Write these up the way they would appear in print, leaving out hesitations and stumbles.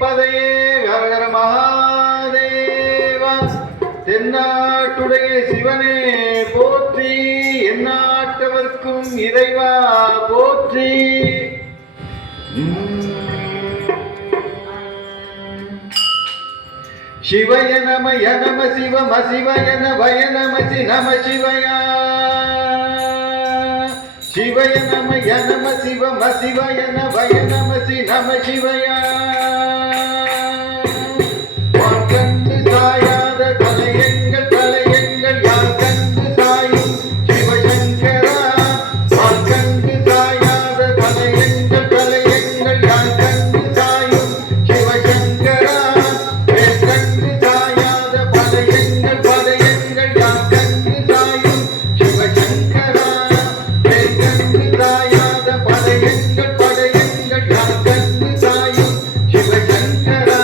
பதையே ஹரஹர மகாதேவா. தென்னாட்டுடைய சிவனே போற்றி, எந்நாட்டவர்க்கும் இறைவா போற்றி. சிவய நமய நம சிவம சிவய நவய நமசி நம சிவயா. சிவய நமய நம சிவம சிவய நவய நமசி நம சிவயா. கண்டு சாயாத தலையங்கள் தலையங்கள் யார் கண்டு சாயும் சிவசங்கரா. கண்டு சாயாத தலையங்கள் தலையங்கள் யார் கண்டு சாயும் சிவசங்கரா. கண்டு சாயாத பதையங்கள் பதையங்கள் யார் கண்டு சாயும் சிவசங்கரா. கண்டு சாயாத பதையங்கள் பதையங்கள் யார் கண்டு சாயும் சிவசங்கரா.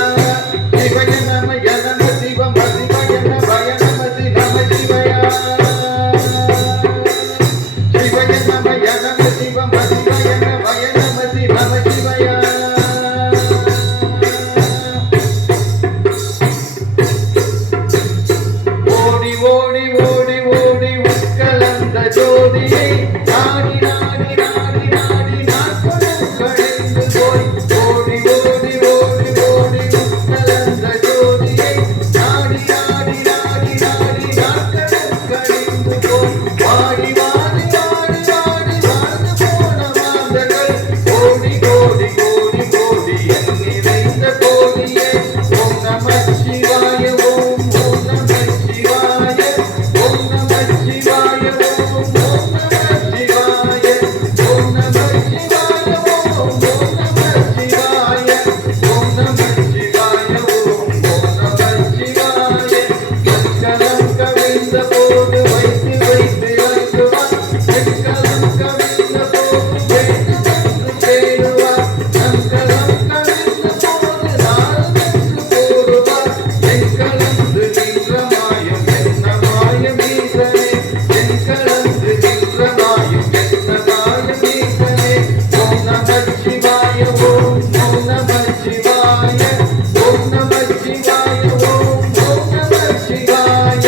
சிவய நமய நம சிவம சிவய நவய நமசி நம சிவயா. சிவய நமய நம சிவம சிவய நவய நமசி நம சிவயா. ஓடி ஓடி ஓடி ஓடி உட்கலந்த ஜோதியை நாடி நாடி நாடி நாடி நாட்களும் கழிந்து போய். ஓடி ஓடி ஓடி ஓடி உட்கலந்த ஜோதியை நாடி நாடி நாடி நாடி நாட்களும் கழிந்து போய். வாடி வாடி வாடி வாடி வாழ்ந்து போன மாந்தர்கள் கோடி கோடி கோடி கோடி என் நிறைந்த கோடியே. ஓம் நம சிவாய ஓம் ஓம் நம சிவாய ஓம் நம சிவாய ஓம் ஓம் நம சிவாய ஓம் நம சிவாய ஓம் ஓம் நம சிவாய ஓம் நம சிவாய ஓம் ஓம் நம சிவாய. கலம் கவிழ்ந்த போது வைத்து வைத்து வருவார். கலம் கவிழ்ந்த போது வைத்து வைத்து தேடுவார். கலம் கவிழ்ந்த போது நாளென்று போடுவார். கலந்து நின்ற மாயம் என்ன மாயம் ஈசனே. கலந்து நின்ற மாயம் என்ன மாயம் ஈசனே. ஓம் நம சிவாய ஓம் ஓம் நம சிவாய ஓம் நம சிவாய ஓம் ஓம் நம சிவாய